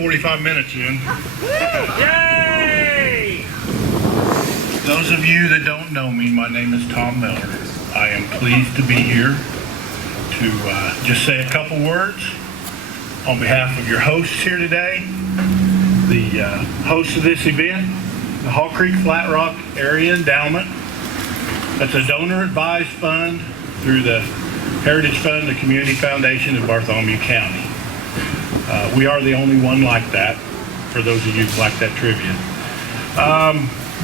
45 minutes in. Yay! Those of you that don't know me, my name is Tom Miller. I am pleased to be here to just say a couple words on behalf of your hosts here today. The host of this event, the Hawcreek Flat Rock Area Endowment. That's a donor-advised fund through the Heritage Fund, the Community Foundation of Bartholomew County. We are the only one like that, for those of you who like that trivia.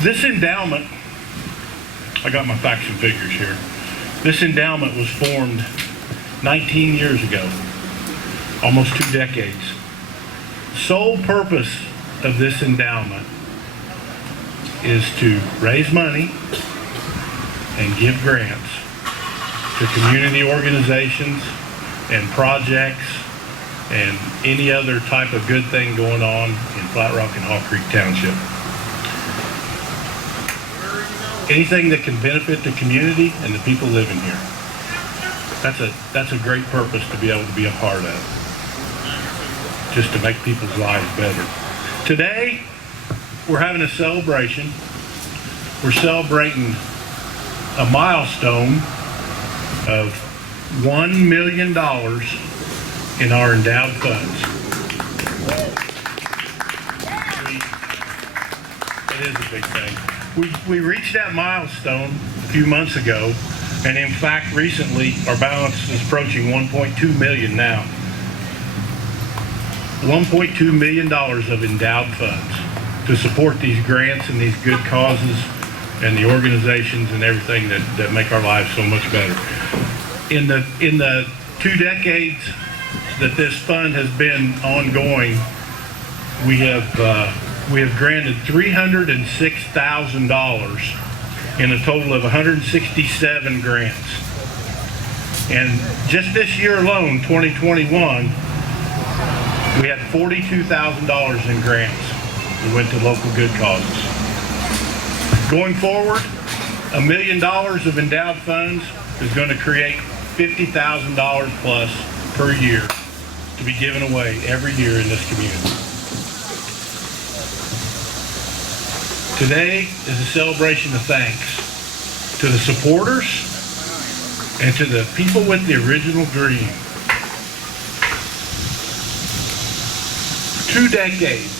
This endowment, I got my facts and figures here. This endowment was formed 19 years ago, almost 2 decades. Sole purpose of this endowment is to raise money and give grants to community organizations and projects and any other type of good thing going on in Flat Rock and Hawcreek Township. Anything that can benefit the community and the people living here. That's a great purpose to be able to be a part of. Just to make people's lives better. Today, we're having a celebration. We're celebrating a milestone of $1 million in our endowed funds. It is a big thing. We reached that milestone a few months ago, and in fact, recently, our balance is approaching $1.2 million now. $1.2 million of endowed funds to support these grants and these good causes and the organizations and everything that make our lives so much better. In the 2 decades that this fund has been ongoing, we have granted $306,000 in a total of 167 grants. And just this year alone, 2021, we had $42,000 in grants that went to local good causes. Going forward, $1 million of endowed funds is going to create $50,000 plus per year to be given away every year in this community. Today is a celebration of thanks to the supporters and to the people with the original dream. 2 decades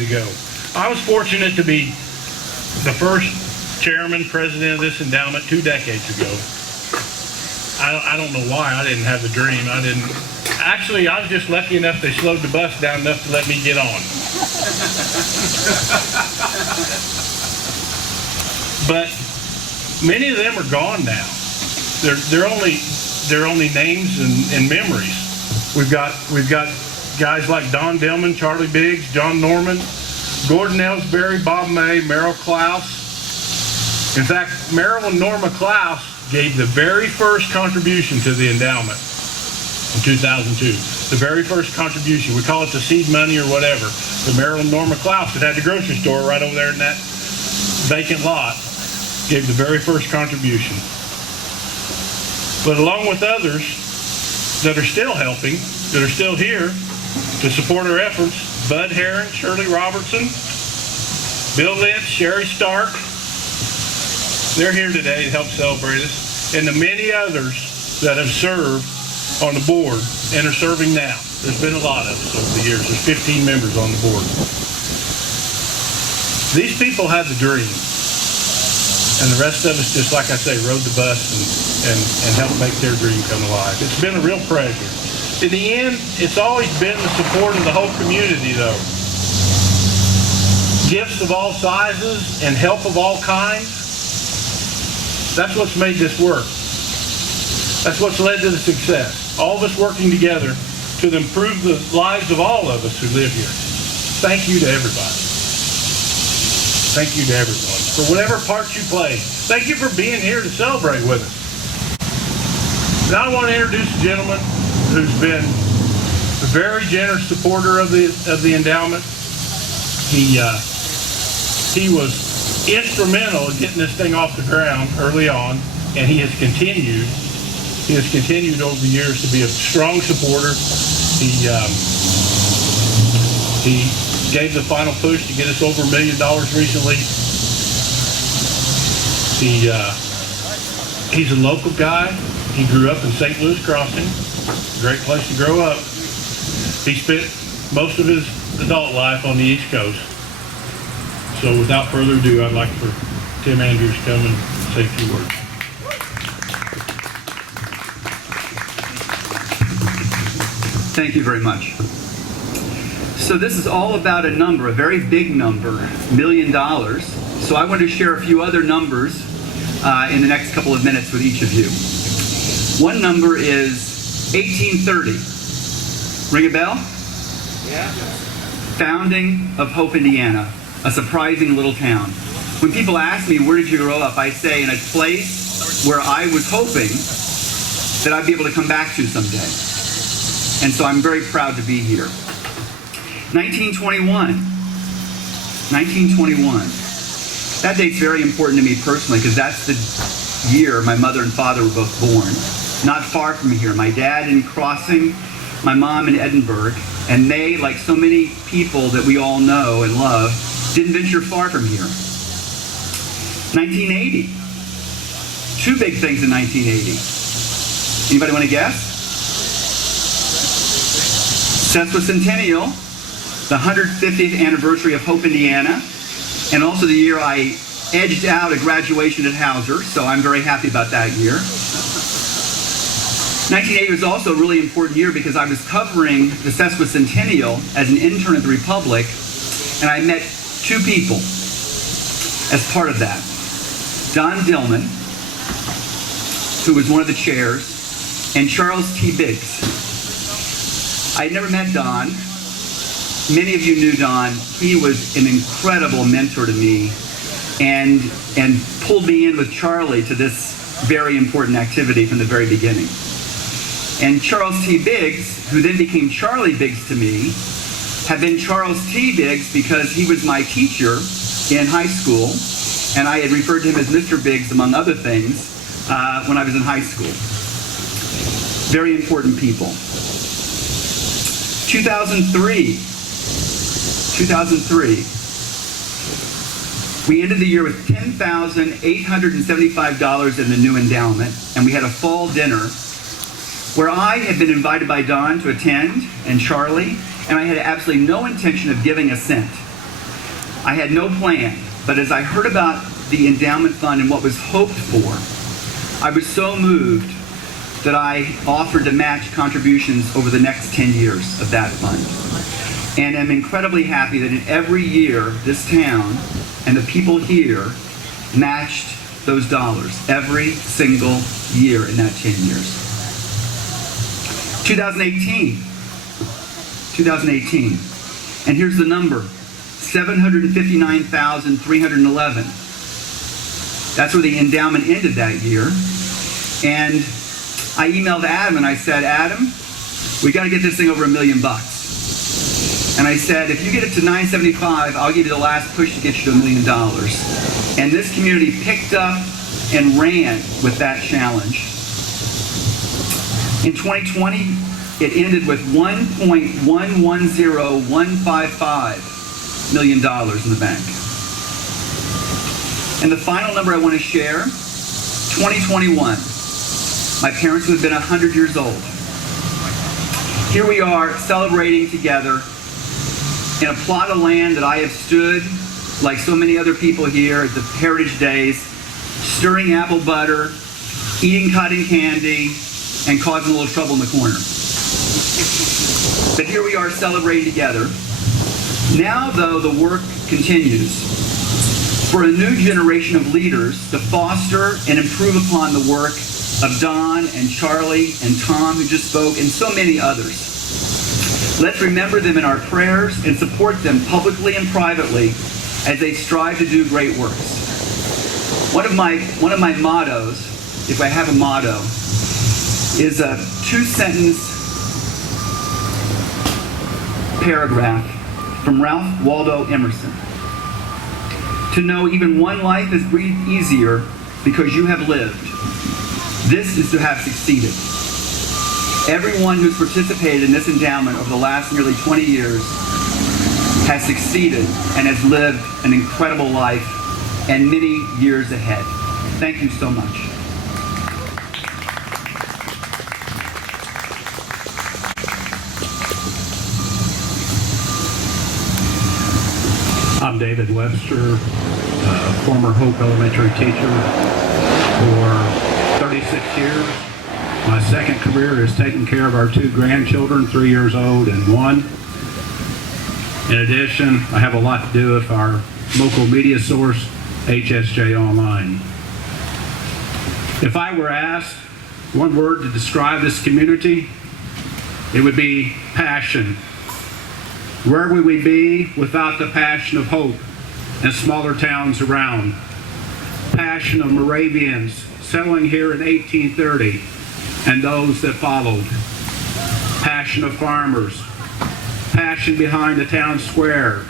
ago, I was fortunate to be the first chairman, president of this endowment 2 decades ago. I don't know why I didn't have the dream. Actually, I was just lucky enough they slowed the bus down enough to let me get on. But many of them are gone now. They're only names and memories. We've got guys like Don Dillman, Charlie Biggs, John Norman, Gordon Ellsbury, Bob May, Merrill Klaus. In fact, Merrill and Norma Klaus gave the very first contribution to the endowment in 2002. The very first contribution. We call it the seed money or whatever. The Merrill and Norma Klaus that had the grocery store right over there in that vacant lot gave the very first contribution. But along with others that are still helping, that are still here to support our efforts, Bud Herron, Shirley Robertson, Bill Lynch, Sherry Stark, they're here today to help celebrate us, and the many others that have served on the board and are serving now. There's been a lot of us over the years. There's 15 members on the board. These people had the dream, and the rest of us, just like I say, rode the bus and helped make their dream come alive. It's been a real pleasure. In the end, it's always been the support of the whole community, though. Gifts of all sizes and help of all kinds. That's what's made this work. That's what's led to the success. All of us working together to improve the lives of all of us who live here. Thank you to everybody. Thank you to everyone for whatever part you play. Thank you for being here to celebrate with us. Now I want to introduce a gentleman who's been a very generous supporter of the endowment. He was instrumental in getting this thing off the ground early on, and he has continued over the years to be a strong supporter He gave the final push to get us over $1 million recently. He's a local guy. He grew up in St. Louis Crossing. Great place to grow up. He spent most of his adult life on the East Coast. So without further ado, I'd like for Tim Andrews to come and say a few words. Thank you very much. So this is all about a number, a very big number, $1 million. So I want to share a few other numbers in the next couple of minutes with each of you. One number is 1830. Ring a bell? Yeah. Founding of Hope, Indiana, a surprising little town. When people ask me, where did you grow up? I say in a place where I was hoping that I'd be able to come back to someday. And so I'm very proud to be here. 1921. 1921. That date's very important to me personally because that's the year my mother and father were both born. Not far from here. My dad in Crossing, my mom in Edinburgh, and they, like so many people that we all know and love, didn't venture far from here. 1980. Two big things in 1980. Anybody want to guess? Sesquicentennial, the 150th anniversary of Hope, Indiana, and also the year I edged out a graduation at Hauser, so I'm very happy about that year. 1980 was also a really important year because I was covering the Sesquicentennial as an intern at the Republic, and I met two people as part of that. Don Dillman, who was one of the chairs, and Charles T. Biggs. I had never met Don. Many of you knew Don. He was an incredible mentor to me and pulled me in with Charlie to this very important activity from the very beginning. And Charles T. Biggs, who then became Charlie Biggs to me, had been Charles T. Biggs because he was my teacher in high school, and I had referred to him as Mr. Biggs, among other things, when I was in high school. Very important people. 2003. We ended the year with $10,875 in the new endowment, and we had a fall dinner where I had been invited by Don to attend, and Charlie, and I had absolutely no intention of giving a cent. I had no plan, but as I heard about the endowment fund and what was hoped for, I was so moved that I offered to match contributions over the next 10 years of that fund. And I'm incredibly happy that in every year, this town and the people here matched those dollars every single year in that 10 years. 2018. And here's the number, 759,311. That's where the endowment ended that year. And I emailed Adam and I said, Adam, we got to get this thing over $1 million. And I said, if you get it to 975, I'll give you the last push to get you to $1 million. And this community picked up and ran with that challenge. In 2020, it ended with $1.110155 million in the bank. And the final number I want to share, 2021. My parents would have been 100 years old. Here we are celebrating together in a plot of land that I have stood, like so many other people here at the Heritage Days, stirring apple butter, eating cotton candy, and causing a little trouble in the corner. But here we are celebrating together. Now, though, the work continues for a new generation of leaders to foster and improve upon the work of Don and Charlie and Tom, who just spoke, and so many others. Let's remember them in our prayers and support them publicly and privately as they strive to do great works. One of my mottos, if I have a motto, is a two-sentence paragraph from Ralph Waldo Emerson. To know even one life is breathed easier because you have lived. This is to have succeeded. Everyone who's participated in this endowment over the last nearly 20 years has succeeded and has lived an incredible life and many years ahead. Thank you so much. I'm David Webster, former Hope Elementary teacher for 36 years. My second career is taking care of our two grandchildren, 3 years old and 1. In addition, I have a lot to do with our local media source, HSJ Online. If I were asked one word to describe this community, it would be passion. Where would we be without the passion of Hope and smaller towns around? Passion of Moravians settling here in 1830 and those that followed. Passion of farmers. Passion behind the town square.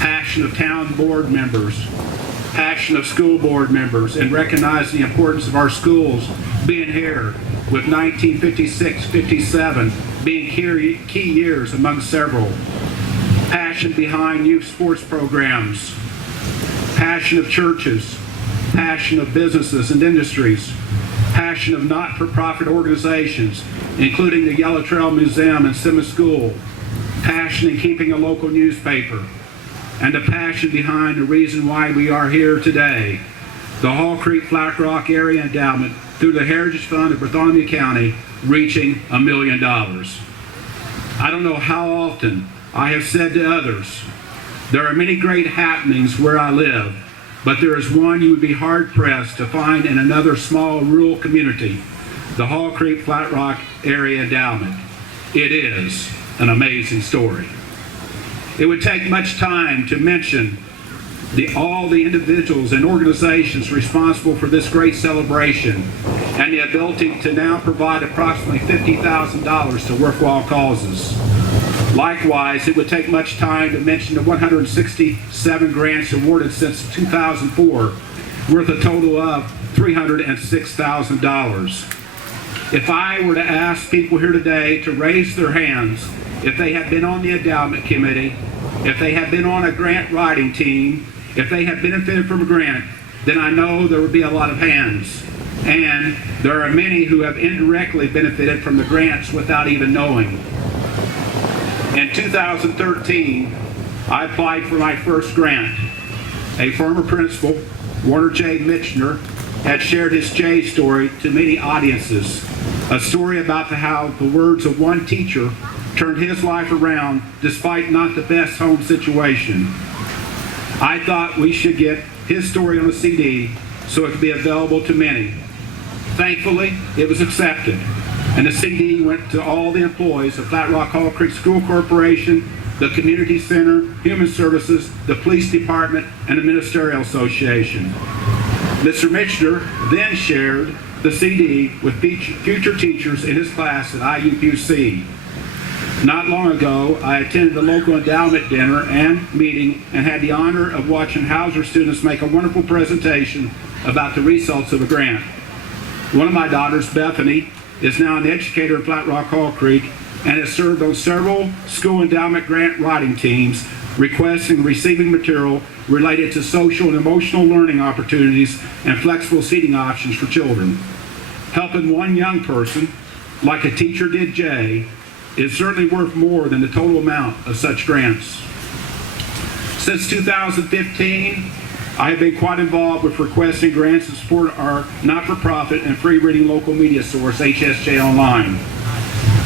Passion of town board members. Passion of school board members, and recognizing the importance of our schools being here with 1956-57 being key years among several. Passion behind youth sports programs. Passion of churches. Passion of businesses and industries. Passion of not-for-profit organizations, including the Yellow Trail Museum and Simmons School. Passion in keeping a local newspaper. And the passion behind the reason why we are here today, the Hawcreek Flat Rock Area Endowment through the Heritage Fund of Bartholomew County reaching $1 million. I don't know how often I have said to others, there are many great happenings where I live, but there is one you would be hard-pressed to find in another small rural community, the Hawcreek Flat Rock Area Endowment. It is an amazing story. It would take much time to mention all the individuals and organizations responsible for this great celebration and the ability to now provide approximately $50,000 to worthwhile causes. Likewise, it would take much time to mention the 167 grants awarded since 2004, worth a total of $306,000. If I were to ask people here today to raise their hands if they have been on the endowment committee, if they have been on a grant writing team, if they have benefited from a grant, then I know there would be a lot of hands. And there are many who have indirectly benefited from the grants without even knowing. In 2013, I applied for my first grant. A former principal, Warner J. Mitchner, had shared his J story to many audiences, a story about how the words of one teacher turned his life around despite not the best home situation. I thought we should get his story on a CD so it could be available to many. Thankfully, it was accepted, and the CD went to all the employees of Flat Rock Hawcreek School Corporation, the Community Center, Human Services, the Police Department, and the Ministerial Association. Mr. Mitchner then shared the CD with future teachers in his class at IUPC. Not long ago, I attended a local endowment dinner and meeting and had the honor of watching Hauser students make a wonderful presentation about the results of a grant. One of my daughters, Bethany, is now an educator at Flat Rock Hawcreek and has served on several school endowment grant writing teams, requesting and receiving material related to social and emotional learning opportunities and flexible seating options for children. Helping one young person, like a teacher did Jay, is certainly worth more than the total amount of such grants. Since 2015, I have been quite involved with requesting grants to support our not-for-profit and free reading local media source, HSJ Online.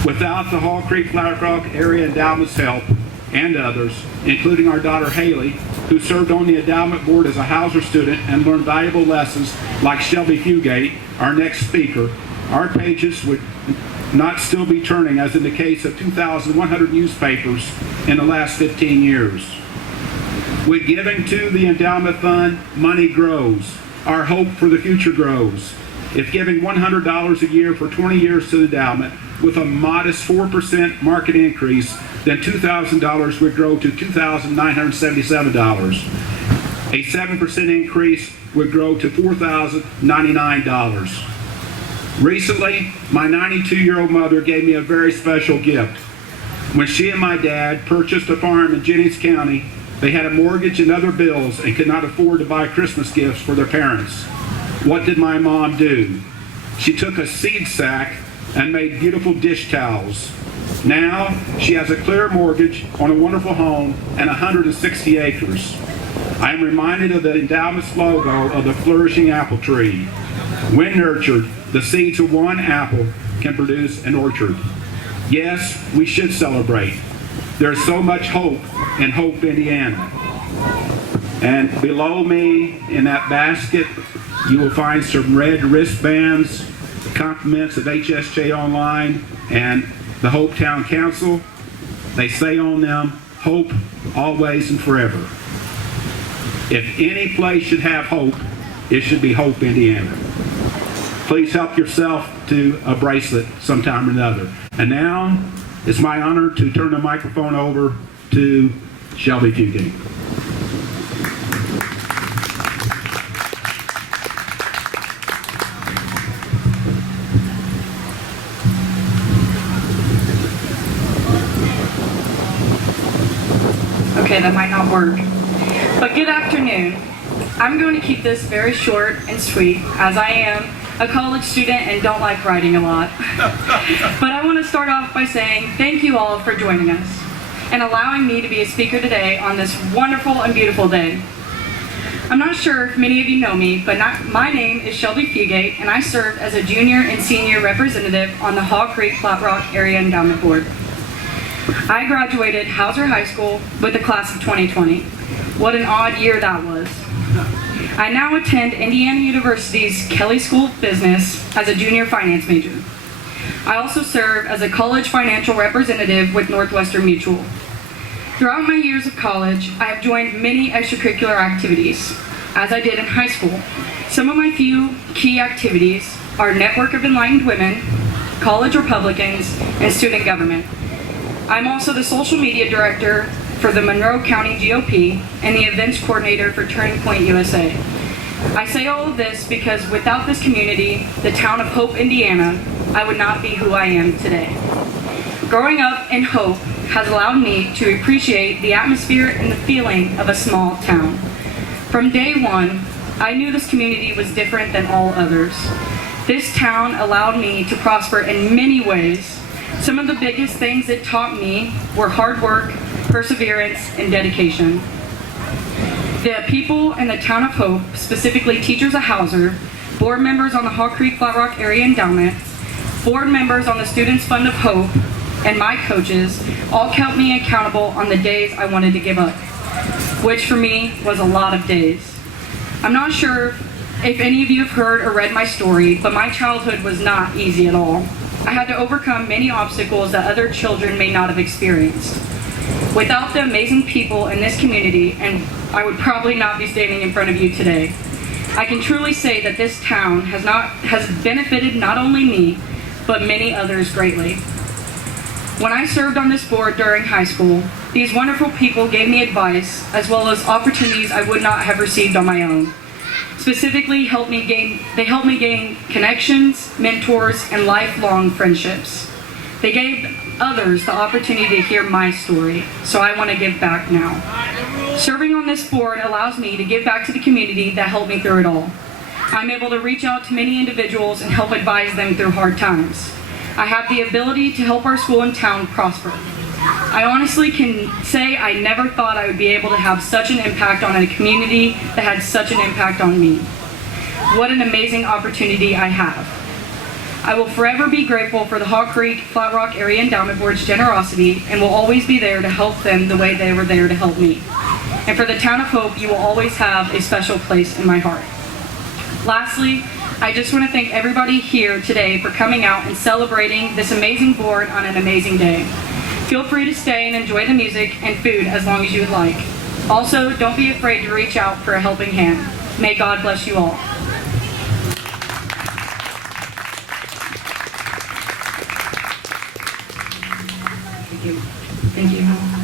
Without the Hawcreek Flat Rock Area Endowment's help, and others, including our daughter Haley, who served on the endowment board as a Hauser student and learned valuable lessons like Shelby Fugate, our next speaker, our pages would not still be turning, as in the case of 2,100 newspapers in the last 15 years. With giving to the endowment fund, money grows. Our hope for the future grows. If giving $100 a year for 20 years to the endowment with a modest 4% market increase, then $2,000 would grow to $2,977. A 7% increase would grow to $4,099. Recently, my 92-year-old mother gave me a very special gift. When she and my dad purchased a farm in Jennings County, they had a mortgage and other bills and could not afford to buy Christmas gifts for their parents. What did my mom do? She took a seed sack and made beautiful dish towels. Now, she has a clear mortgage on a wonderful home and 160 acres. I am reminded of the Endowment's logo of the flourishing apple tree. When nurtured, the seeds of one apple can produce an orchard. Yes, we should celebrate. There's so much hope in Hope, Indiana. And below me in that basket, you will find some red wristbands, compliments of HSJ Online and the Hope Town Council. They say on them, hope always and forever. If any place should have hope, it should be Hope, Indiana. Please help yourself to a bracelet sometime or another. And now, it's my honor to turn the microphone over to Shelby Fugate. Okay, that might not work. But good afternoon. I'm going to keep this very short and sweet, as I am a college student and don't like writing a lot. But I want to start off by saying thank you all for joining us and allowing me to be a speaker today on this wonderful and beautiful day. I'm not sure if many of you know me, but my name is Shelby Fugate, and I serve as a junior and senior representative on the Hawcreek Flat Rock Area Endowment Board. I graduated Hauser High School with the class of 2020. What an odd year that was. I now attend Indiana University's Kelley School of Business as a junior finance major. I also serve as a college financial representative with Northwestern Mutual. Throughout my years of college, I have joined many extracurricular activities, as I did in high school. Some of my few key activities are Network of Enlightened Women, College Republicans, and Student Government. I'm also the social media director for the Monroe County GOP and the events coordinator for Turning Point USA. I say all of this because without this community, the town of Hope, Indiana, I would not be who I am today. Growing up in Hope has allowed me to appreciate the atmosphere and the feeling of a small town. From day one, I knew this community was different than all others. This town allowed me to prosper in many ways. Some of the biggest things it taught me were hard work, perseverance, and dedication. The people in the town of Hope, specifically teachers at Hauser, board members on the Hawcreek Flat Rock Area Endowment, board members on the Students Fund of Hope, and my coaches all kept me accountable on the days I wanted to give up, which for me was a lot of days. I'm not sure if any of you have heard or read my story, but my childhood was not easy at all. I had to overcome many obstacles that other children may not have experienced. Without the amazing people in this community, and I would probably not be standing in front of you today, I can truly say that this town has benefited not only me, but many others greatly. When I served on this board during high school, these wonderful people gave me advice as well as opportunities I would not have received on my own. Specifically, they helped me gain connections, mentors, and lifelong friendships. They gave others the opportunity to hear my story, so I want to give back now. Serving on this board allows me to give back to the community that helped me through it all. I'm able to reach out to many individuals and help advise them through hard times. I have the ability to help our school and town prosper. I honestly can say I never thought I would be able to have such an impact on a community that had such an impact on me. What an amazing opportunity I have. I will forever be grateful for the Hawcreek Flat Rock Area Endowment Board's generosity and will always be there to help them the way they were there to help me. And for the town of Hope, you will always have a special place in my heart. Lastly, I just want to thank everybody here today for coming out and celebrating this amazing board on an amazing day. Feel free to stay and enjoy the music and food as long as you would like. Also, don't be afraid to reach out for a helping hand. May God bless you all. Thank you. Thank you.